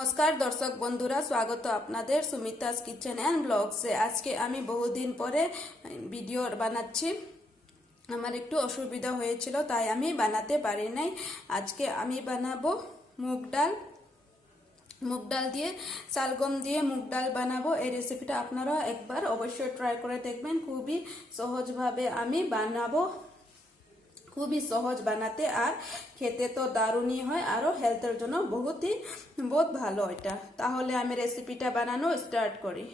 নমস্কার, দর্শক বন্ধুরা, স্বাগত আপনাদের সুমিতাস কিচেন অ্যান্ড ব্লগসে। আজকে আমি বহুদিন পরে ভিডিও বানাচ্ছি। আমার একটু অসুবিধা হয়েছিল, তাই আমি বানাতে পারি নাই। আজকে আমি বানাবো মুগ ডাল। মুগ ডাল দিয়ে, শালগম দিয়ে মুগ ডাল বানাবো। এই রেসিপিটা আপনারা একবার অবশ্যই ট্রাই করে দেখবেন। খুবই সহজভাবে আমি বানাবো। খুবই সহজ বানাতে আর খেতে তো দারুণই হয় আরও হেলথের জন্য বহুতই, বহুত ভালো এটা। তাহলে আমি রেসিপিটা বানানো স্টার্ট করি।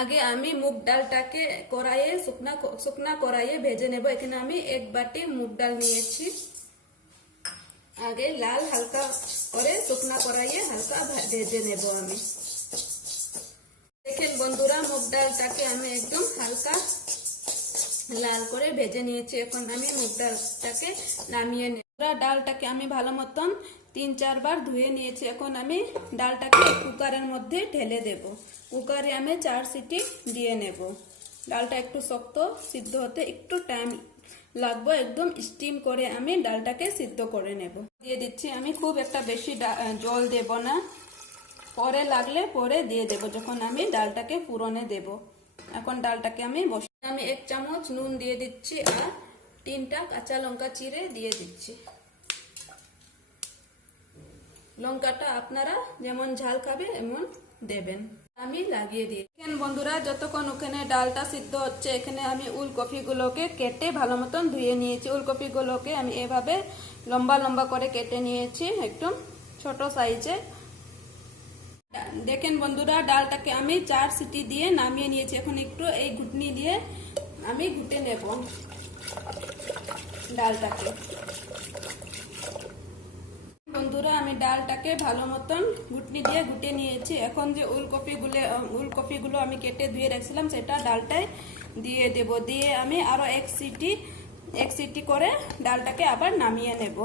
আগে আমি মুগ ডালটাকে কড়াইয়ে, শুকনা শুকনা কড়াইয়ে ভেজে নেব। এখানে আমি এক বাটি মুগ ডাল নিয়েছি। আগে লাল হালকা করে শুকনা কড়াইয়ে হালকা ভেজে নেব আমি। দেখেন বন্ধুরা, মুগ ডালটাকে আমি একদম হালকা লাল করে ভেজে নিয়েছি। এখন আমি মুগ ডালটাকে নামিয়ে নেব। ডালটাকে আমি ভালো মতন তিন চারবার ধুয়ে নিয়েছি। এখন আমি ডালটাকে কুকারের মধ্যে ঢেলে দেব। কুকারে আমি চার সিটি দিয়ে নেব। ডালটা একটু শক্ত, সিদ্ধ হতে একটু টাইম লাগবো। একদম স্টিম করে আমি ডালটাকে সিদ্ধ করে নেব। দিয়ে দিচ্ছি আমি খুব একটা বেশি জল দেব না। পরে লাগলে পরে দিয়ে দেব, যখন আমি ডালটাকে পুরনে দেব। এখন ডালটাকে আমি বসে আমি এক চামচ নুন দিয়ে দিচ্ছি আর তিনটা কাঁচা লঙ্কা চিড়ে দিয়ে দিচ্ছি। লঙ্কাটা আপনারা যেমন ঝাল খাবে এমন দেবেন। আমি লাগিয়ে দিই। এখানে বন্ধুরা, যতক্ষণ ওখানে ডালটা সিদ্ধ হচ্ছে, এখানে আমি উলকপিগুলোকে কেটে ভালো মতন ধুয়ে নিয়েছি। উলকপিগুলোকে আমি এভাবে লম্বা লম্বা করে কেটে নিয়েছি, একটু ছোট সাইজে। দেখেন বন্ধুরা, ডালটাকে আমি চার সিটি দিয়ে নামিয়ে নিয়েছি। এখন একটু এই ঘুটনি দিয়ে আমি ঘুটে নেব ডালটাকে। বন্ধুরা, আমি ডালটাকে ভালো মতন ঘুটনি দিয়ে ঘুটে নিয়েছি। এখন যে উলকপিগুলো উলকপিগুলো আমি কেটে ধুয়ে রাখছিলাম, সেটা ডালটায় দিয়ে দেব। দিয়ে আমি আরও এক সিটি এক সিটি করে ডালটাকে আবার নামিয়ে নেব।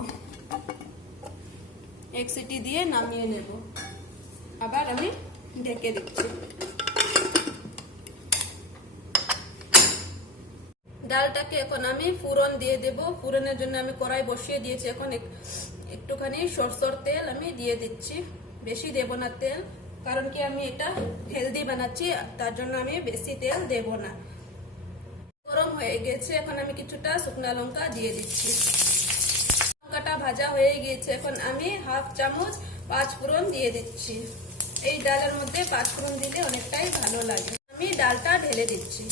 এক সিটি দিয়ে নামিয়ে নেব। আবার আমি ঢেকে দিচ্ছি। ডালটাকে এখন আমি ফুরন দিয়ে দেব। ফুরনের জন্য আমি কড়াই বসিয়ে দিয়েছি। এখন একটুখানি সরষর তেল আমি দিয়ে দিচ্ছি। বেশি দেব না তেল, কারণ কি আমি এটা হেলদি বানাচ্ছি, তার জন্য আমি বেশি তেল দেব না। গরম হয়ে গেছে, এখন আমি কিছুটা শুকনা লঙ্কা দিয়ে দিচ্ছি। লঙ্কাটা ভাজা হয়ে গিয়েছে। এখন আমি হাফ চামচ পাঁচ ফোড়ন দিয়ে দিচ্ছি। এই ডালের মধ্যে পাঁচ ফোড়ন দিলে অনেকটাই ভালো লাগে। আমি ডালটা ঢেলে দিচ্ছি।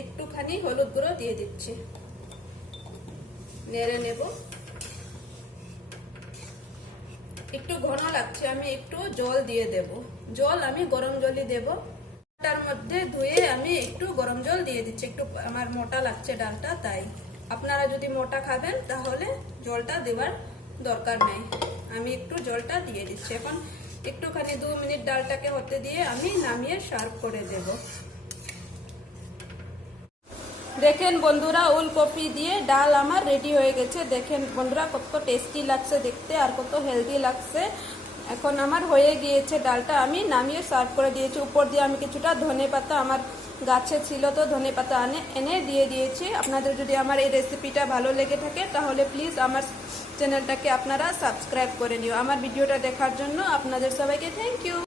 একটুখানি হলুদ গুঁড়ো দিয়ে দিচ্ছি। নেড়ে নেব। একটু ঘন লাগছে, আমি একটু জল দিয়ে দেব। জল আমি গরম জলই দেব। তার মধ্যে ধুয়ে আমি একটু গরম জল দিয়ে দিচ্ছি। একটু আমার মোটা লাগছে ডালটা, তাই। আপনারা যদি মোটা খাবেন, তাহলে জলটা দেওয়ার দরকার নেই। আমি একটু জলটা দিয়ে দিচ্ছি। এখন একটুখানি দু মিনিট ডালটাকে হতে দিয়ে আমি নামিয়ে সার্ভ করে দেব। দেখেন বন্ধুরা উলকপি দিয়ে ডাল আমার রেডি হয়ে গেছে। দেখেন বন্ধুরা, কত টেস্টি লাগছে দেখতে আর কত হেলদি লাগছে। এখন আমার হয়ে গিয়েছে ডালটা। আমি নামিয়ে সার্ভ করে দিয়েছি। উপর দিয়ে আমি কিছুটা ধনে পাতা আমার গাছে ছিল তো ধনে পাতা আনে, এনে দিয়ে দিয়েছি। আপনাদের যদি আমার এই রেসিপিটা ভালো লেগে থাকে, তাহলে প্লিজ আমার চ্যানেলটাকে আপনারা সাবস্ক্রাইব করে নিও। আমার ভিডিওটা দেখার জন্য আপনাদের সবাইকে থ্যাংক ইউ